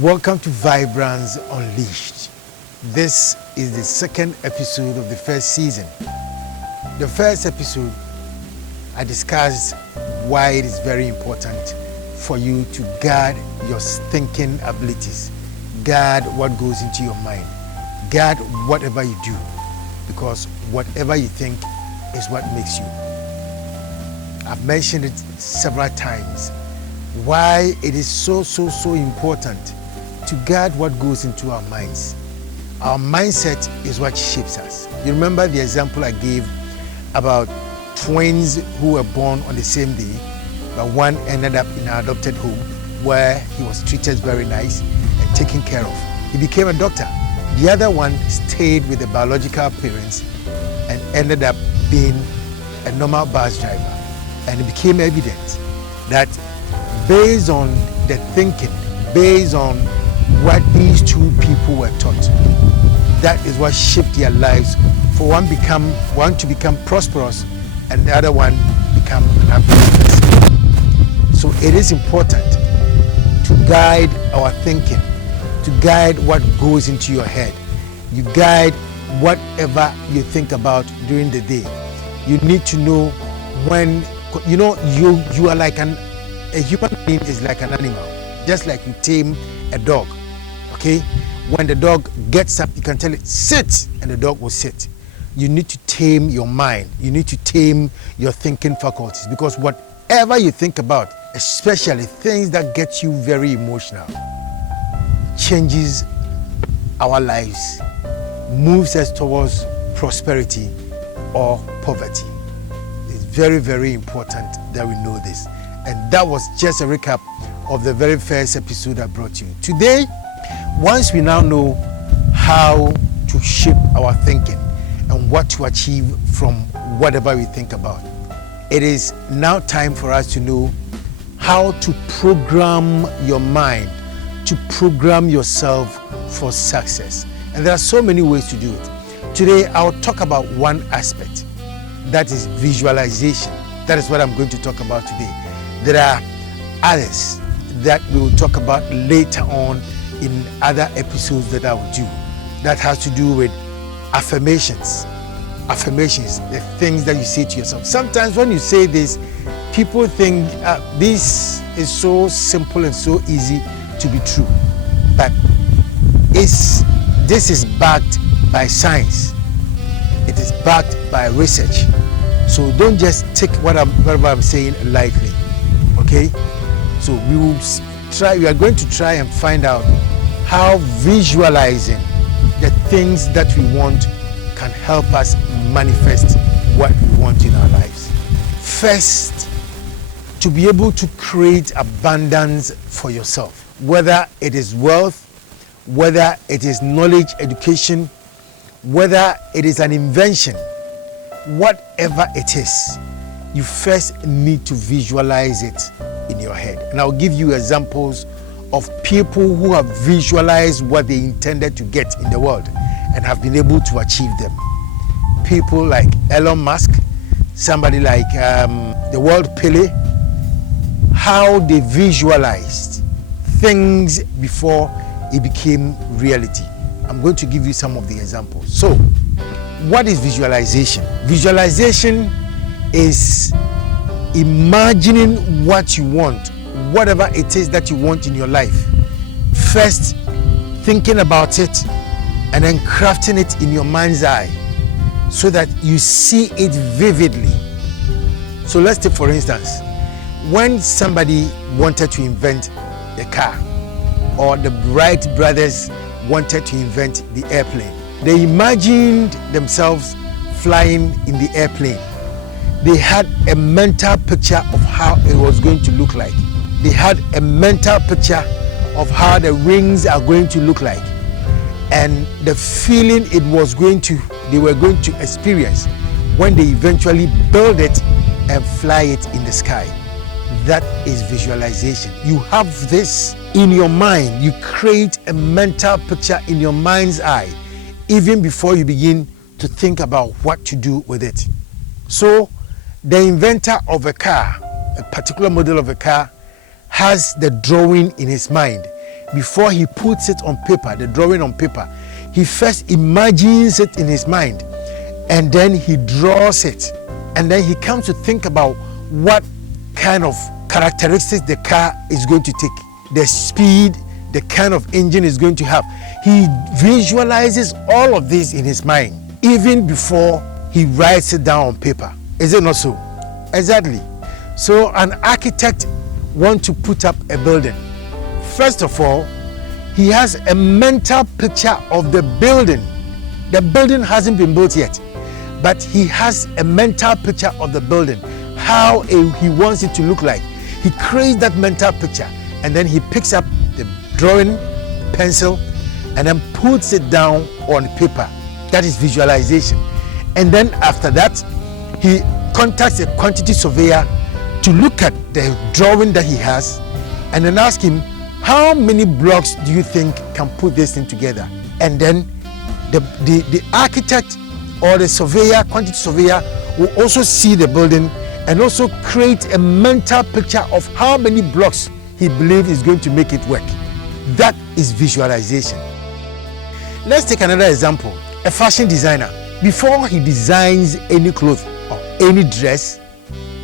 Welcome to Vibrance Unleashed. This is the second episode of the first season. The first episode, I discussed why it is very important for you to guard your thinking abilities, guard what goes into your mind, guard whatever you do, because whatever you think is what makes you. I've mentioned it several times, why it is so important to guard what goes into our minds. Our mindset is what shapes us. You remember the example I gave about twins who were born on the same day, but one ended up in an adopted home where he was treated very nice and taken care of. He became a doctor. The other one stayed with the biological parents and ended up being a normal bus driver. And it became evident that based on the thinking, based on what these two people were taught, that is what shaped their lives. For one to become prosperous and the other one become an happy person. So it is important to guide our thinking, to guide what goes into your head. You guide whatever you think about during the day. You need to know when, you are like a human being is like an animal, just like you tame a dog. Okay, when the dog gets up, you can tell it sit, and the dog will sit. You need to tame your mind. You need to tame your thinking faculties, because whatever you think about, especially things that get you very emotional, changes our lives, moves us towards prosperity or poverty. It's very important that we know this. And that was just a recap of the very first episode I brought you. Today, once we now know how to shape our thinking and what to achieve from whatever we think about, it is now time for us to know how to program your mind, to program yourself for success. And there are so many ways to do it. Today, I'll talk about one aspect, that is visualization. That is what I'm going to talk about today. There are others that we will talk about later on in other episodes that I will do. That has to do with affirmations. Affirmations, the things that you say to yourself. Sometimes when you say this, people think this is so simple and so easy to be true. But this is backed by science. It is backed by research. So don't just take whatever I'm saying lightly. Okay? So we are going to try and find out how visualizing the things that we want can help us manifest what we want in our lives. First, to be able to create abundance for yourself, whether it is wealth, whether it is knowledge, education, whether it is an invention, whatever it is, you first need to visualize it in your head. And I'll give you examples of people who have visualized what they intended to get in the world and have been able to achieve them. People like Elon Musk, somebody like the world Pele, how they visualized things before it became reality. I'm going to give you some of the examples. So, what is visualization? Visualization is imagining what you want, whatever it is that you want in your life. First, thinking about it and then crafting it in your mind's eye so that you see it vividly. So let's take for instance, when somebody wanted to invent the car, or the Wright brothers wanted to invent the airplane, they imagined themselves flying in the airplane. They had a mental picture of how it was going to look like. They had a mental picture of how the wings are going to look like, and the feeling they were going to experience when they eventually build it and fly it in the sky. That is visualization. You have this in your mind. You create a mental picture in your mind's eye even before you begin to think about what to do with it. So the inventor of a car, a particular model of a car, has the drawing in his mind. before he puts it on paper, the drawing on paper, he first imagines it in his mind, and then he draws it, and then he comes to think about what kind of characteristics the car is going to take, the speed, the kind of engine is going to have. He visualizes all of this in his mind even before he writes it down on paper. Is it not so? Exactly. So an architect wants to put up a building. First of all, he has a mental picture of the building. The building hasn't been built yet, but he has a mental picture of the building, how he wants it to look like. He creates that mental picture, and then he picks up the drawing pencil and then puts it down on paper. That is visualization. And then after that, he contacts a quantity surveyor to look at the drawing that he has and then ask him, how many blocks do you think can put this thing together? And then the architect or the surveyor, quantity surveyor, will also see the building and also create a mental picture of how many blocks he believes is going to make it work. That is visualization. Let's take another example. A fashion designer, before he designs any clothes or any dress,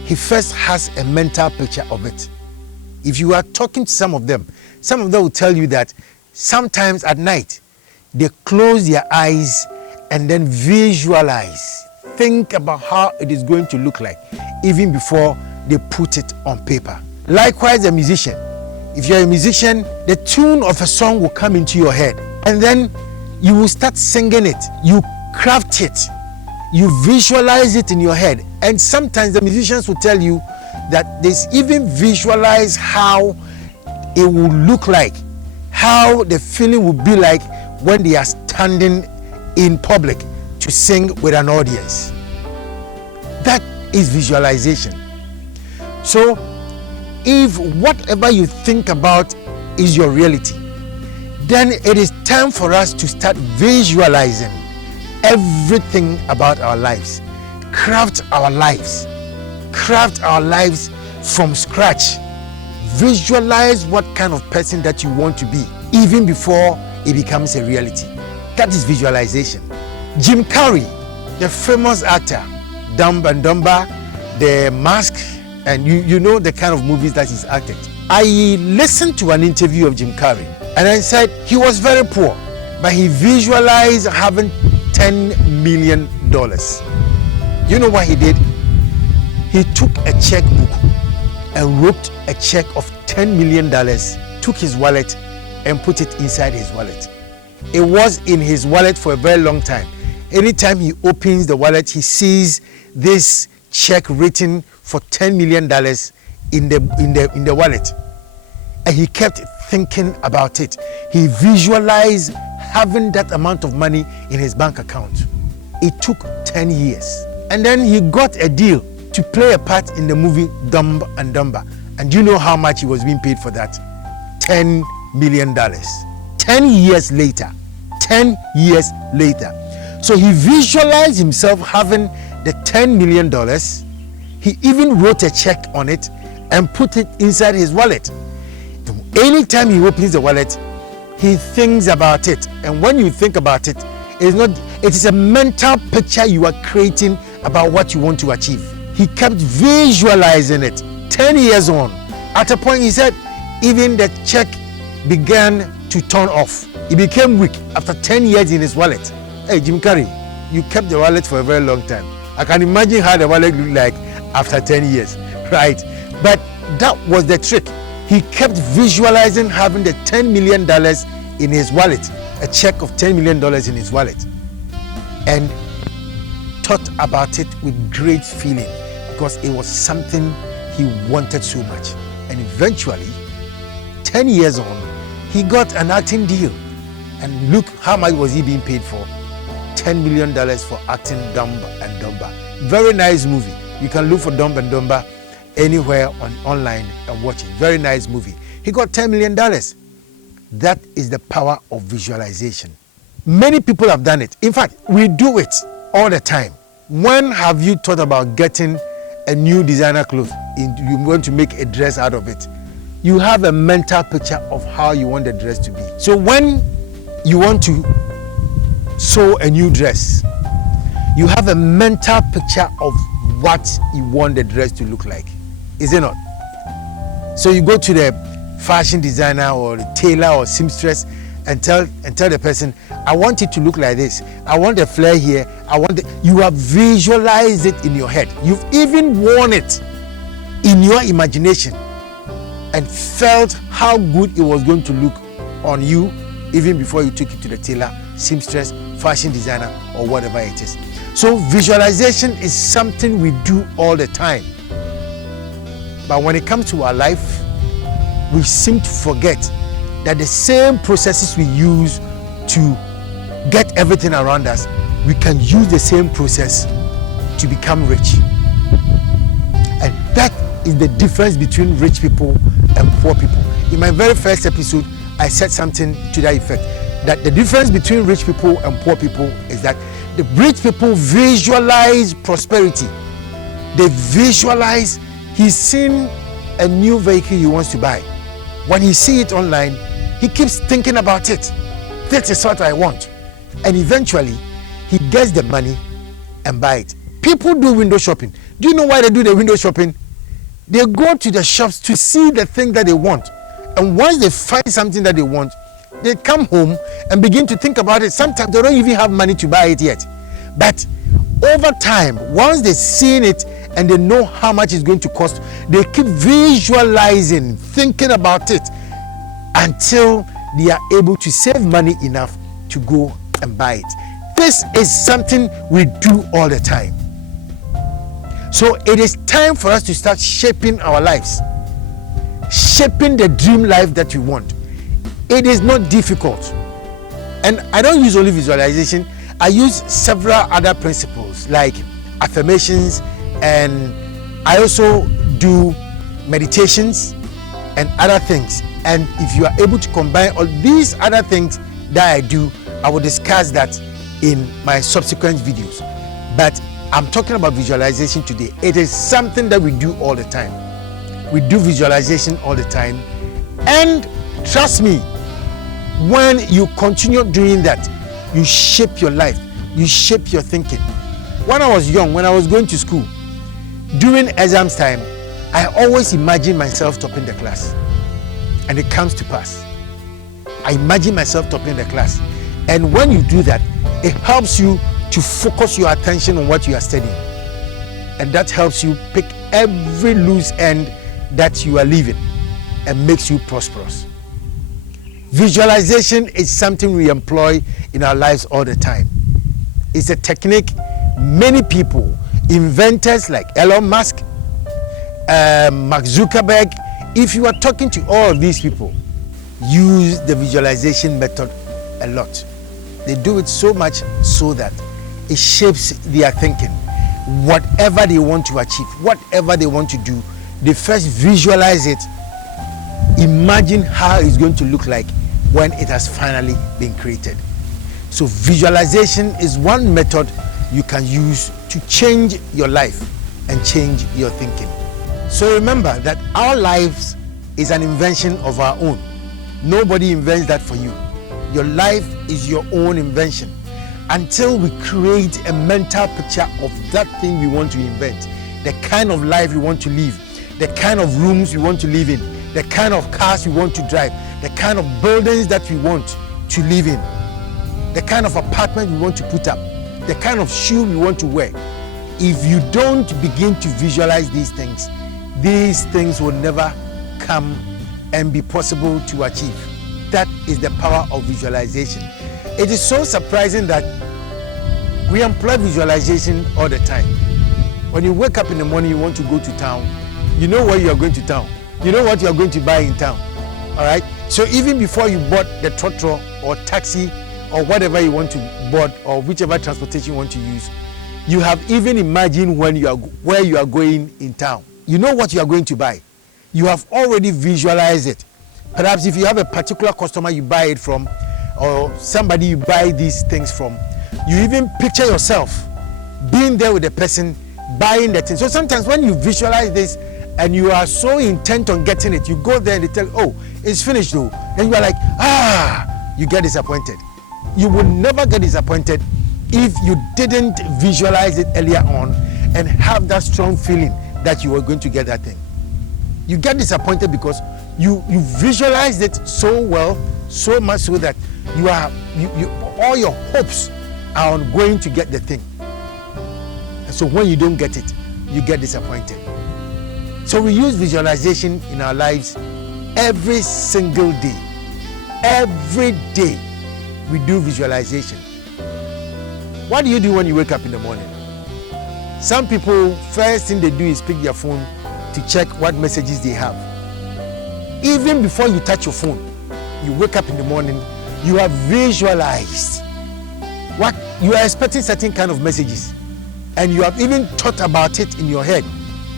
he first has a mental picture of it. If you are talking to some of them will tell you that sometimes at night they close their eyes and then visualize, think about how it is going to look like even before they put it on paper. Likewise, a musician. If you're a musician, the tune of a song will come into your head, and then you will start singing it. You craft it. You visualize it in your head. And sometimes the musicians will tell you that they even visualize how it will look like, how the feeling will be like when they are standing in public to sing with an audience. That is visualization. So if whatever you think about is your reality, then it is time for us to start visualizing everything about our lives. Craft our lives from scratch. Visualize what kind of person that you want to be even before it becomes a reality. That is visualization. Jim Carrey, the famous actor, Dumb and Dumber, The Mask, and you know the kind of movies that he's acted. I listened to an interview of Jim Carrey, and I said he was very poor, but he visualized having $10 million. You know what he did? He took a checkbook and wrote a check of $10 million, took his wallet and put it inside his wallet. It was in his wallet for a very long time. Anytime he opens the wallet, he sees this check written for $10 million in the wallet. And he kept thinking about it. He visualized having that amount of money in his bank account. It took 10 years. And then he got a deal to play a part in the movie Dumb and Dumber. And do you know how much he was being paid for that? $10 million. 10 years later. 10 years later. So he visualized himself having the $10 million. He even wrote a check on it and put it inside his wallet. Anytime he opens the wallet, he thinks about it. And when you think about it, it is a mental picture you are creating about what you want to achieve. He kept visualizing it. 10 years on, at a point he said even the check began to turn off. It became weak after 10 years in his wallet. Hey, Jim Carrey, you kept the wallet for a very long time. I can imagine how the wallet looked like after 10 years, right? But that was the trick. He kept visualizing having the $10 million in his wallet, a check of $10 million in his wallet, and thought about it with great feeling because it was something he wanted so much. And eventually, 10 years on, he got an acting deal. And look how much was he being paid for? $10 million for acting Dumb and Dumber. Very nice movie. You can look for Dumb and Dumber anywhere online and watch it. Very nice movie. He got $10 million. That is the power of visualization. Many people have done it. In fact, we do it all the time. When have you thought about getting a new designer clothes? You want to make a dress out of it. you have a mental picture of how you want the dress to be. So when you want to sew a new dress, you have a mental picture of what you want the dress to look like, is it not? So you go to the fashion designer or the tailor or seamstress and tell the person, I want it to look like this. I want a flare here. You have visualized it in your head. You've even worn it in your imagination and felt how good it was going to look on you even before you took it to the tailor, seamstress, fashion designer, or whatever it is. So visualization is something we do all the time. But when it comes to our life, we seem to forget that the same processes we use to get everything around us, we can use the same process to become rich. And that is the difference between rich people and poor people. In my very first episode, I said something to that effect, that the difference between rich people and poor people is that the rich people visualize prosperity. They visualize, he's seen a new vehicle he wants to buy. When he sees it online, he keeps thinking about it. This is what I want. And eventually, he gets the money and buy it. People do window shopping. Do you know why they do the window shopping? They go to the shops to see the thing that they want. And once they find something that they want, they come home and begin to think about it. Sometimes they don't even have money to buy it yet. But over time, once they've seen it and they know how much it's going to cost, they keep visualizing, thinking about it until they are able to save money enough to go and buy it. This is something we do all the time. So it is time for us to start shaping our lives, shaping the dream life that we want. It is not difficult. And I don't use only visualization, I use several other principles like affirmations, and I also do meditations and other things. And if you are able to combine all these other things that I do, I will discuss that in my subsequent videos. But I'm talking about visualization today. It is something that we do all the time. We do visualization all the time. And trust me, when you continue doing that, you shape your life, you shape your thinking. When I was young, when I was going to school, during exams time, I always imagined myself topping the class. And it comes to pass. I imagine myself topping the class. And when you do that, it helps you to focus your attention on what you are studying. And that helps you pick every loose end that you are leaving and makes you prosperous. Visualization is something we employ in our lives all the time. It's a technique many people, inventors like Elon Musk, Mark Zuckerberg, if you are talking to all of these people, use the visualization method a lot. They do it so much so that it shapes their thinking. Whatever they want to achieve, whatever they want to do, they first visualize it, imagine how it's going to look like when it has finally been created. So visualization is one method you can use to change your life and change your thinking. So remember that our lives is an invention of our own. Nobody invents that for you. Your life is your own invention. Until we create a mental picture of that thing we want to invent, the kind of life we want to live, the kind of rooms we want to live in, the kind of cars we want to drive, the kind of buildings that we want to live in, the kind of apartment we want to put up, the kind of shoe we want to wear. If you don't begin to visualize these things will never come and be possible to achieve. That is the power of visualization. It is so surprising that we employ visualization all the time. When you wake up in the morning, you want to go to town, you know where you are going to town. You know what you are going to buy in town. All right? So even before you bought the trotro or taxi or whatever you want to board or whichever transportation you want to use, you have even imagined where you are going in town. You know what you are going to buy. You have already visualized it. Perhaps if you have a particular customer you buy it from, or somebody you buy these things from, you even picture yourself being there with the person buying the thing. So sometimes when you visualize this and you are so intent on getting it, you go there and they tell, oh, it's finished though. Then you are like, you get disappointed. You will never get disappointed if you didn't visualize it earlier on and have that strong feeling that you are going to get that thing. You get disappointed because you visualized it so well, so much so that you all your hopes are on going to get the thing. And so when you don't get it, you get disappointed. So we use visualization in our lives every single day. Every day we do visualization. What do you do when you wake up in the morning? Some people, first thing they do is pick their phone to check what messages they have. Even before you touch your phone, you wake up in the morning, you have visualized what you are expecting, certain kind of messages, and you have even thought about it in your head,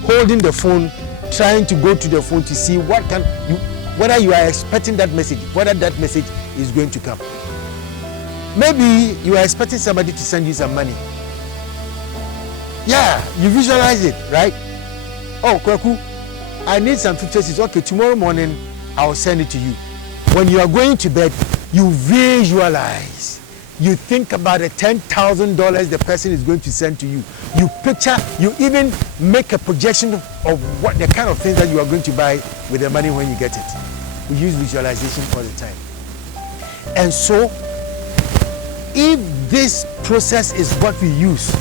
holding the phone, trying to go to the phone to see whether you are expecting that message, whether that message is going to come. Maybe you are expecting somebody to send you some money. Yeah, you visualize it, right? Oh, Kwaku, I need some 50 cents. Okay, tomorrow morning I will send it to you. When you are going to bed, you visualize. You think about the $10,000 the person is going to send to you. You picture, you even make a projection of what the kind of things that you are going to buy with the money when you get it. We use visualization all the time. And so, if this process is what we use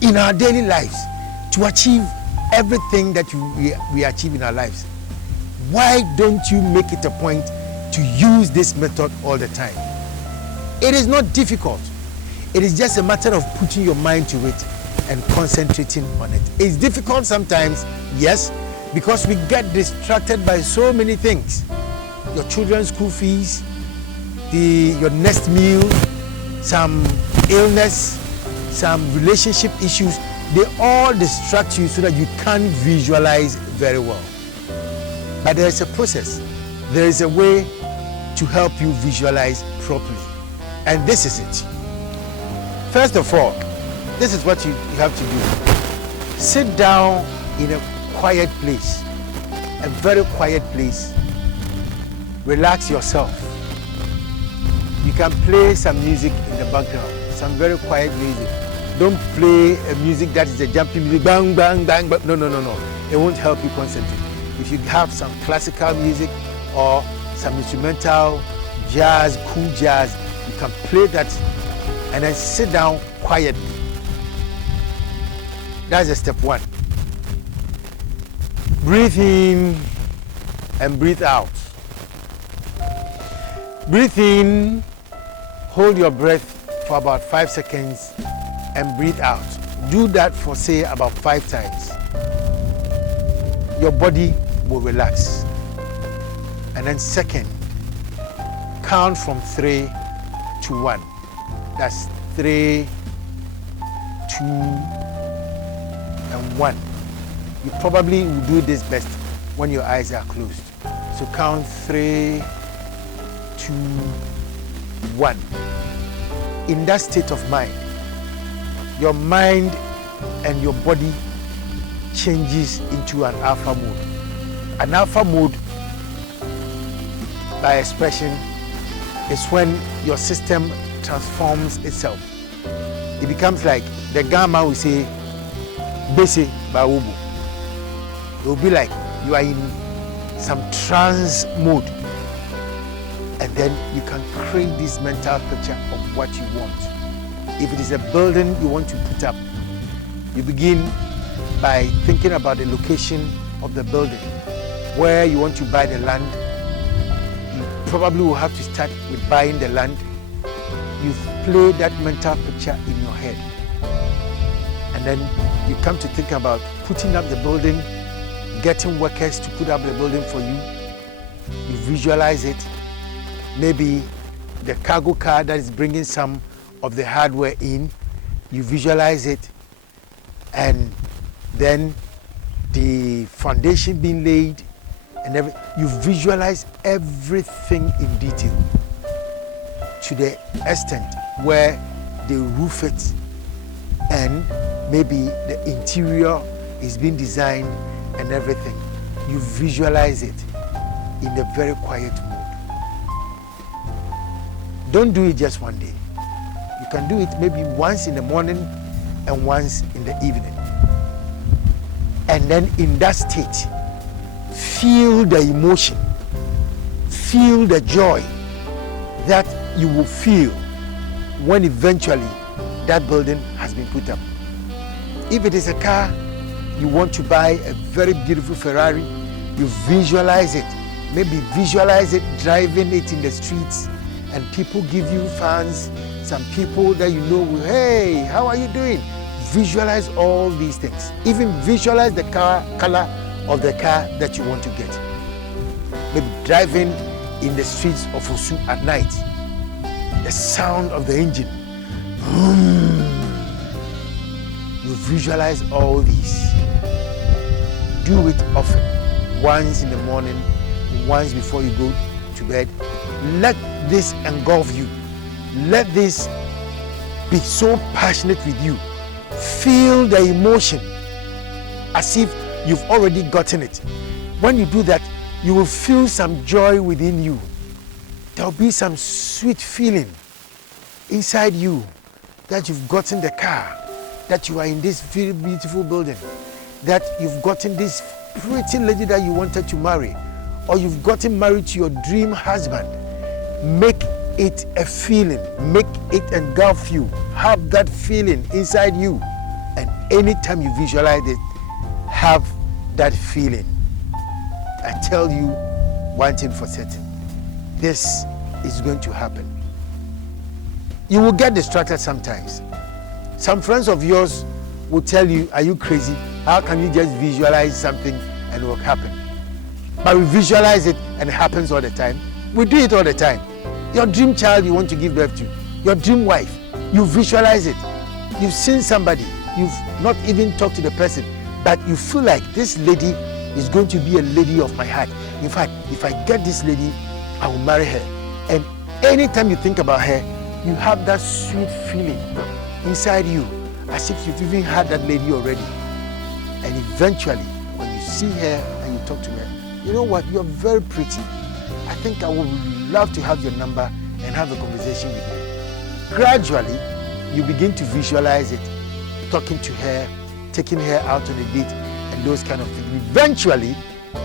in our daily lives to achieve everything that we achieve in our lives, why don't you make it a point to use this method all the time? It is not difficult. It is just a matter of putting your mind to it and concentrating on it. It's difficult sometimes, yes, because we get distracted by so many things. Your children's school fees, your next meal, some illness, some relationship issues, they all distract you so that you can't visualize very well. But there is a process. There is a way to help you visualize properly. And this is it. First of all, this is what you have to do. Sit down in a quiet place, a very quiet place. Relax yourself. You can play some music in the background, some very quiet music. Don't play a music that is a jumpy music, bang, bang, bang, bang. No. It won't help you concentrate. If you have some classical music or some instrumental jazz, cool jazz, you can play that and then sit down quietly. That's the step one. Breathe in and breathe out. Breathe in, hold your breath for about 5 seconds and breathe out. Do that for say about 5 times. Your body will relax. And then second, count from 3 to 1. That's 3, 2, and 1. You probably will do this best when your eyes are closed. So count 3, 2, 1. In that state of mind, your mind and your body changes into an alpha mode. An alpha mode, by expression, is when your system transforms itself. It becomes like the gamma will say, Bese Baubu. It will be like you are in some trance mode. And then you can create this mental picture of what you want. If it is a building you want to put up, you begin by thinking about the location of the building, where you want to buy the land. You probably will have to start with buying the land. You play that mental picture in your head. And then you come to think about putting up the building, getting workers to put up the building for you. You visualize it. Maybe the cargo car that is bringing some of the hardware in, you visualize it, and then the foundation being laid, and you visualize everything in detail to the extent where they roof it, and maybe the interior is being designed, and everything, you visualize it in a very quiet mode. Don't do it just one day. You can do it maybe once in the morning and once in the evening. And then in that state, feel the emotion, feel the joy that you will feel when eventually that building has been put up. If it is a car, you want to buy a very beautiful Ferrari, you visualize it. Maybe visualize it driving it in the streets, and people give you fans. Some people that you know will, hey, how are you doing? Visualize all these things. Even visualize the color of the car that you want to get. Maybe driving in the streets of Osu at night. The sound of the engine. You visualize all these. Do it often. Once in the morning, once before you go to bed. Let this engulf you. Let this be so passionate with you. Feel the emotion as if you've already gotten it. When you do that, you will feel some joy within you. There'll be some sweet feeling inside you that you've gotten the car, that you are in this very beautiful building, that you've gotten this pretty lady that you wanted to marry, or you've gotten married to your dream husband. Make it a feeling, make it engulf you. Have that feeling inside you, and anytime you visualize it, have that feeling. I tell you one thing for certain, this is going to happen. You will get distracted sometimes. Some friends of yours will tell you, are you crazy? How can you just visualize something and it will happen? But we visualize it and it happens all the time. We do it all the time. Your dream child you want to give birth to, your dream wife, you visualize it. You've seen somebody, you've not even talked to the person, but you feel like this lady is going to be a lady of my heart. In fact, if I get this lady, I will marry her. And anytime you think about her, you have that sweet feeling inside you, as if you've even had that lady already. And eventually, when you see her and you talk to her, you know what, you're very pretty. I think I would love to have your number and have a conversation with you. Gradually, you begin to visualize it, talking to her, taking her out on a date, and those kind of things. Eventually,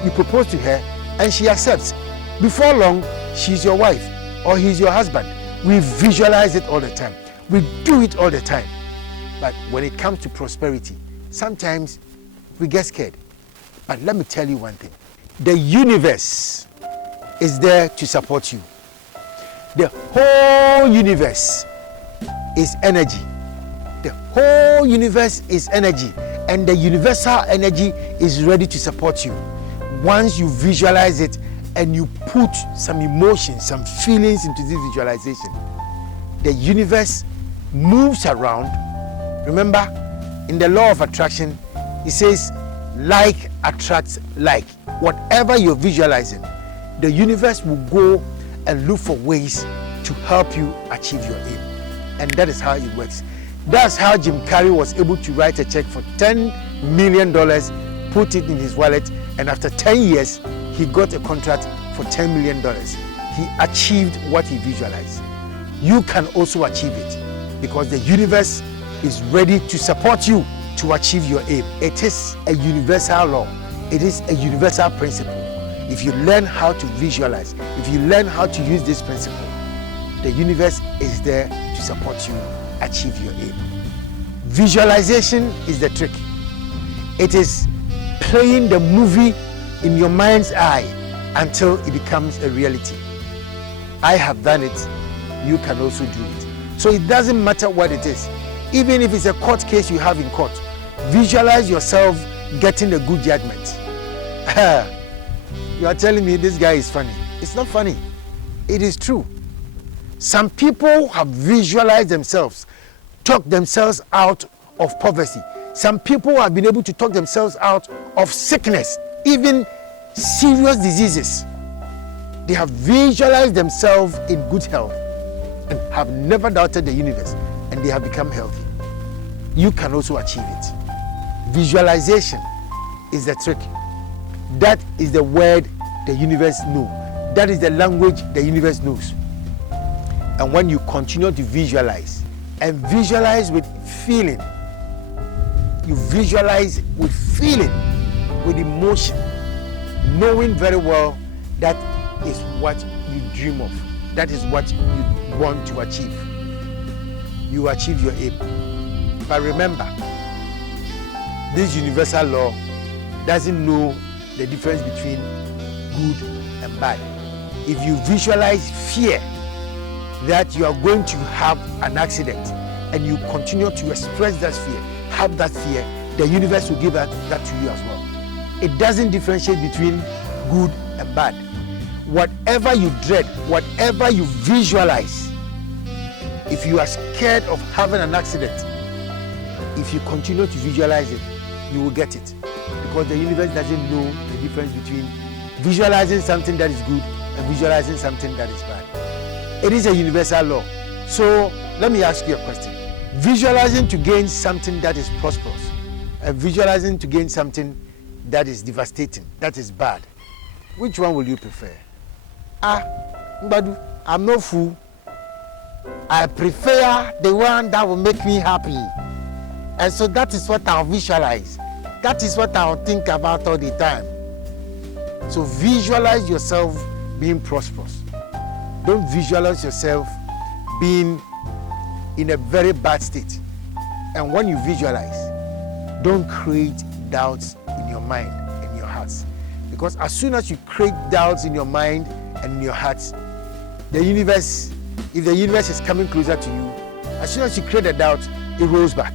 you propose to her and she accepts. Before long, she's your wife or he's your husband. We visualize it all the time. We do it all the time. But when it comes to prosperity, sometimes we get scared. But let me tell you one thing. The universe is there to support you. The whole universe is energy. The whole universe is energy. And the universal energy is ready to support you. Once you visualize it and you put some emotions, some feelings into this visualization, the universe moves around. Remember, in the law of attraction, it says like attracts like. Whatever you're visualizing, the universe will go and look for ways to help you achieve your aim. And that is how it works. That's how Jim Carrey was able to write a check for $10 million, put it in his wallet, and after 10 years, he got a contract for $10 million. He achieved what he visualized. You can also achieve it because the universe is ready to support you to achieve your aim. It is a universal law. It is a universal principle. If you learn how to visualize, if you learn how to use this principle, the universe is there to support you achieve your aim. Visualization is the trick. It is playing the movie in your mind's eye until it becomes a reality. I have done it. You can also do it. So it doesn't matter what it is. Even if it's a court case you have in court, visualize yourself getting a good judgment. You are telling me this guy is funny. It's not funny. It is true. Some people have visualized themselves, talk themselves out of poverty. Some people have been able to talk themselves out of sickness, even serious diseases. They have visualized themselves in good health and have never doubted the universe, and they have become healthy. You can also achieve it. Visualization is the trick. That is the word the universe knows. That is the language the universe knows. And when you continue to visualize, and visualize with feeling, you visualize with feeling, with emotion, knowing very well that is what you dream of. That is what you want to achieve. You achieve your aim. But remember, this universal law doesn't know the difference between good and bad. If you visualize fear that you are going to have an accident and you continue to express that fear, have that fear, the universe will give that to you as well. It doesn't differentiate between good and bad. Whatever you dread, whatever you visualize, if you are scared of having an accident, if you continue to visualize it, you will get it. Because the universe doesn't know the difference between visualizing something that is good and visualizing something that is bad. It is a universal law. So let me ask you a question. Visualizing to gain something that is prosperous and visualizing to gain something that is devastating, that is bad, which one will you prefer? Mbadu, I'm no fool. I prefer the one that will make me happy. And so that is what I'll visualize. That is what I'll think about all the time. So visualize yourself being prosperous. Don't visualize yourself being in a very bad state. And when you visualize, don't create doubts in your mind and your hearts. Because as soon as you create doubts in your mind and in your hearts, the universe, if the universe is coming closer to you, as soon as you create a doubt, it rolls back.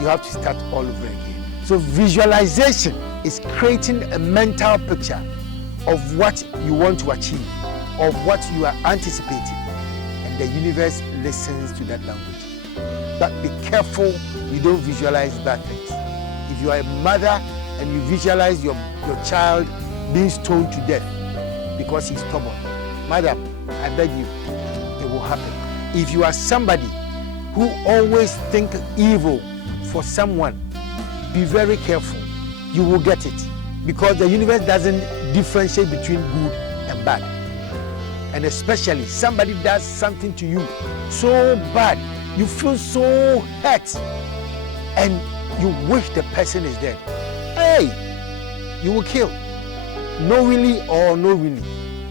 You have to start all over again. So visualization is creating a mental picture of what you want to achieve, of what you are anticipating, and the universe listens to that language. But be careful you don't visualize bad things. If you are a mother and you visualize your child being stoned to death because he's stubborn, madam, I beg you, it will happen. If you are somebody who always think evil for someone, be very careful. You will get it, because the universe doesn't differentiate between good and bad. And especially somebody does something to you so bad, you feel so hurt and you wish the person is dead. Hey, you will kill, knowingly or not really,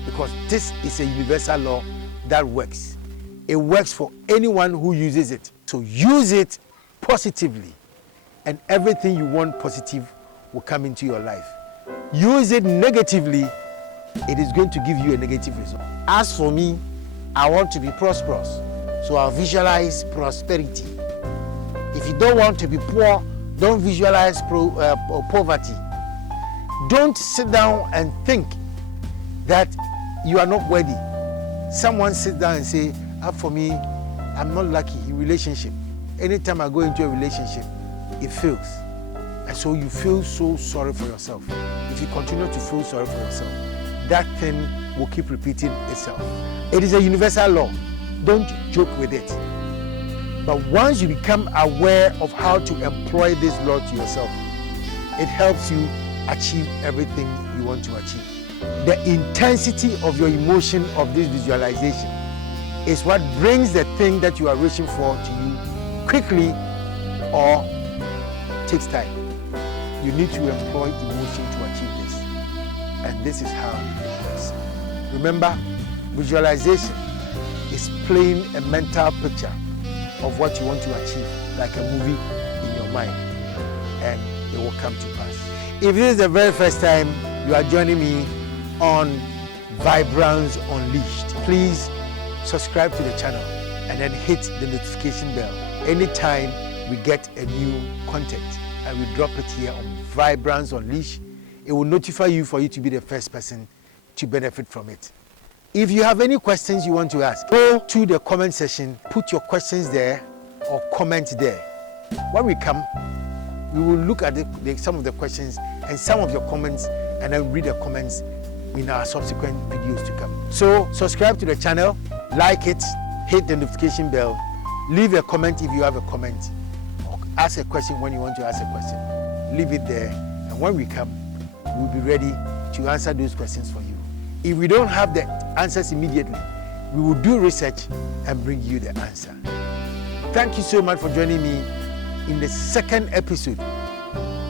because this is a universal law that works. It works for anyone who uses it. So use it positively, and everything you want positive will come into your life. Use it negatively, it is going to give you a negative result. As for me, I want to be prosperous, so I'll visualize prosperity. If you don't want to be poor, don't visualize poverty. Don't sit down and think that you are not worthy. Someone sit down and say, for me, I'm not lucky in relationship. Anytime I go into a relationship, it fails. And so you feel so sorry for yourself. If you continue to feel sorry for yourself, that thing will keep repeating itself. It is a universal law. Don't joke with it. But once you become aware of how to employ this law to yourself, it helps you achieve everything you want to achieve. The intensity of your emotion of this visualization is what brings the thing that you are wishing for to you quickly or takes time. You need to employ emotion to achieve this. And this is how it works. Remember, visualization is playing a mental picture of what you want to achieve, like a movie in your mind, and it will come to pass. If this is the very first time you are joining me on Vibrance Unleashed, please subscribe to the channel and then hit the notification bell anytime we get a new content and we drop it here on Vibrance Unleashed. It will notify you for you to be the first person to benefit from it. If you have any questions you want to ask, go to the comment section, put your questions there or comment there. When we come, we will look at some of the questions and some of your comments, and then read the comments in our subsequent videos to come. So subscribe to the channel, like it, hit the notification bell, leave a comment if you have a comment, or ask a question when you want to ask a question. Leave it there, and when we come, we'll be ready to answer those questions for you. If we don't have the answers immediately, we will do research and bring you the answer. Thank you so much for joining me in the second episode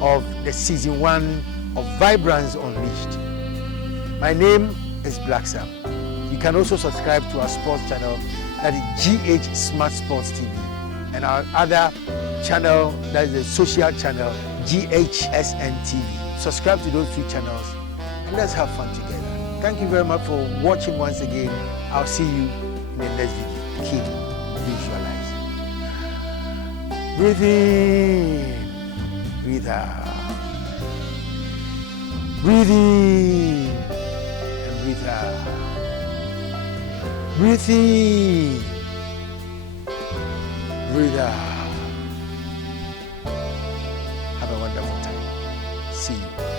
of the season 1 of Vibrance Unleashed. My name is Black Sam. You can also subscribe to our sports channel, that is GH Smart Sports TV, and our other channel, that is the social channel, GHSN TV. Subscribe to those 2 channels and let's have fun together. Thank you very much for watching once again. I'll see you in the next video. Keep visualizing. Breathe in, breathe out. Breathe in and breathe out. Breathe in, breathe out. Have a wonderful time. See you.